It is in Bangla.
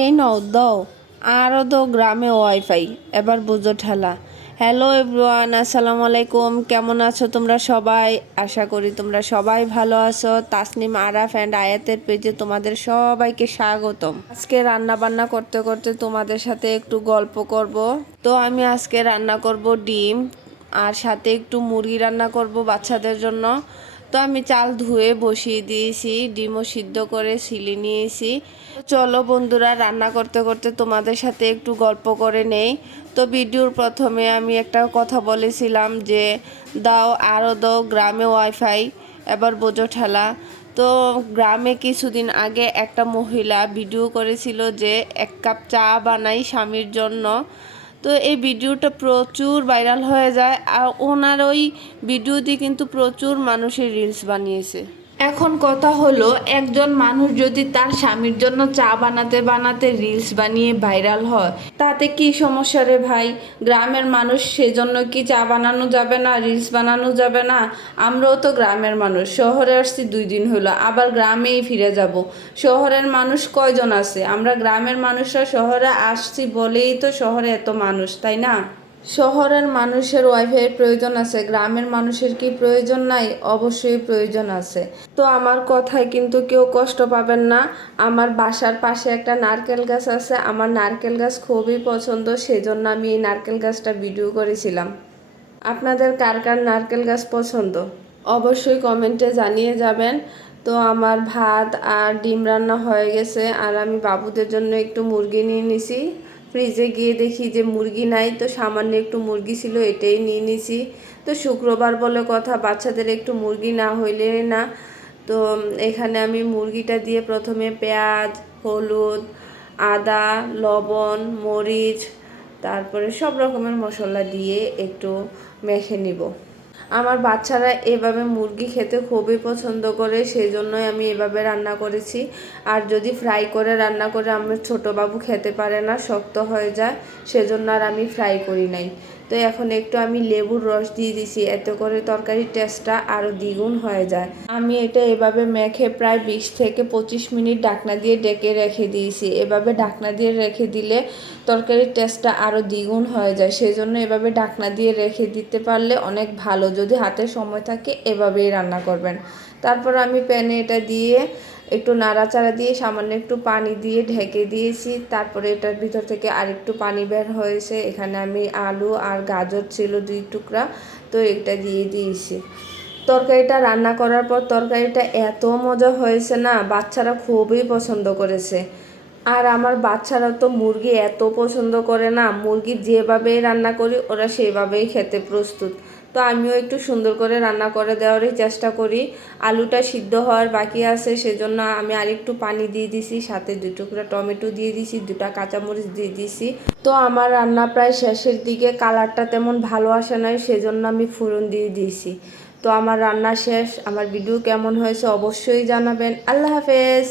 এই নাও দাও, আরও দাও গ্রামে ওয়াইফাই, এবার বুঝো ঠেলা। হ্যালো এভরিওয়ান, আসসালামু আলাইকুম। কেমন আছো তোমরা সবাই? আশা করি তোমরা সবাই ভালো আছো। তাসনিম আরাফ অ্যান্ড আয়াতের পেজে তোমাদের সবাইকে স্বাগতম। আজকে রান্না বান্না করতে করতে তোমাদের সাথে একটু গল্প করব। তো আমি আজকে রান্না করব ডিম, আর সাথে একটু মুরগি রান্না করব বাচ্চাদের জন্য। তো আমি চাল ধুয়ে বসিয়ে দিয়েছি, ডিমও সিদ্ধ করে ছিলে নিয়েছি। চলো বন্ধুরা, রান্না করতে করতে তোমাদের সাথে একটু গল্প করে নেই। তো ভিডিওর প্রথমে আমি একটা কথা বলেছিলাম যে দাও আরও দাও গ্রামে ওয়াইফাই, এবার বোঝো ঠেলা। তো গ্রামে কিছুদিন আগে একটা মহিলা ভিডিও করেছিল যে 1 কাপ চা বানাই স্বামীর জন্য। তো এই ভিডিওটা প্রচুর ভাইরাল হয়ে যায়, আর ওনার ওই ভিডিওতে কিন্তু প্রচুর মানুষের রিলস বানিয়েছে। এখন কথা হলো, একজন মানুষ যদি তার স্বামীর জন্য চা বানাতে বানাতে রিলস বানিয়ে ভাইরাল হয়, তাতে কি সমস্যা রে ভাই? গ্রামের মানুষ, সেজন্য কি চা বানানো যাবে না, রিলস বানানো যাবে না? আমরাও তো গ্রামের মানুষ, শহরে আসছি 2 দিন হলো, আবার গ্রামেই ফিরে যাব। শহরের মানুষ কয়জন আছে? আমরা গ্রামের মানুষরা শহরে আসছি বলেই তো শহরে এত মানুষ, তাই না? শহরের মানুষের ওয়াইফাইয়ের প্রয়োজন আছে, গ্রামের মানুষের কি প্রয়োজন নাই? অবশ্যই প্রয়োজন আছে। তো আমার কথায় কিন্তু কেউ কষ্ট পাবেন না। আমার বাসার পাশে একটা নারকেল গাছ আছে, আমার নারকেল গাছ খুবই পছন্দ, সেজন্য আমি এই নারকেল গাছটা ভিডিও করেছিলাম। আপনাদের কার কার নারকেল গাছ পছন্দ অবশ্যই কমেন্টে জানিয়ে যাবেন। তো আমার ভাত আর ডিম রান্না হয়ে গেছে, আর আমি বাবুদের জন্য একটু মুরগি নিয়ে নিছি। ফ্রিজে গিয়ে দেখি যে মুরগি নাই, তো সামান্য একটু মুরগি ছিল, এটাই নিয়ে নিছি। তো শুক্রবার বলে কথা, বাচ্চাদের একটু মুরগি না হইলে না। তো এখানে আমি মুরগিটা দিয়ে প্রথমে পেঁয়াজ, হলুদ, আদা, লবণ, মরিচ, তারপরে সব রকমের মশলা দিয়ে একটু মেখে নিব। আমার বাচ্চারা এভাবে মুরগি খেতে খুবই পছন্দ করে, সেই জন্যই আমি এভাবে রান্না করেছি। আর যদি ফ্রাই করে রান্না করে আমার ছোটো বাবু খেতে পারে না, শক্ত হয়ে যায়, সেজন্য আর আমি ফ্রাই করি নাই। তো এখন একটু আমি লেবুর রস দিয়ে দিছি, এতে করে তরকারির টেস্টটা আরও দ্বিগুণ হয়ে যায়। আমি এটা এভাবে মেখে প্রায় 20 থেকে 25 মিনিট ঢাকনা দিয়ে ডেকে রেখে দিয়েছি। এভাবে ঢাকনা দিয়ে রেখে দিলে তরকারির টেস্টটা আরও দ্বিগুণ হয়ে যায়, সেই জন্য এভাবে ঢাকনা দিয়ে রেখে দিতে পারলে অনেক ভালো। যদি হাতে সময় থাকে এভাবেই রান্না করবেন। তারপর আমি প্যানে এটা দিয়ে একটু নাড়াচাড়া দিয়ে সামান্য একটু পানি দিয়ে ঢেকে দিয়েছি। তারপরে এটার ভিতর থেকে আরেকটু পানি বের হয়েছে, এখানে আমি আলু আর গাজর ছিল 2 টুকরা, তো এটা দিয়ে দিয়েছি। তরকারিটা রান্না করার পর তরকারিটা এত মজা হয়েছে না, বাচ্চারা খুবই পছন্দ করেছে। আর আমার বাচ্চারা তো মুরগি এত পছন্দ করে না, মুরগি যেভাবেই রান্না করি ওরা সেভাবেই খেতে প্রস্তুত। তো আমিও একটু সুন্দর করে রান্না করে দেওয়ারই চেষ্টা করি। আলুটা সিদ্ধ হওয়ার বাকি আছে, সেজন্য আমি আরেকটু পানি দিয়ে দিছি, সাথে 2 টুকরা টমেটো দিয়ে দিছি, 2টা কাঁচামরিচ দিয়ে দিছি। তো আমার রান্না প্রায় শেষের দিকে, কালারটা তেমন ভালো আসে নাই, সেজন্য আমি ফোড়ন দিয়ে দিয়েছি। তো আমার রান্না শেষ। আমার ভিডিও কেমন হয়েছে অবশ্যই জানাবেন। আল্লাহ হাফেজ।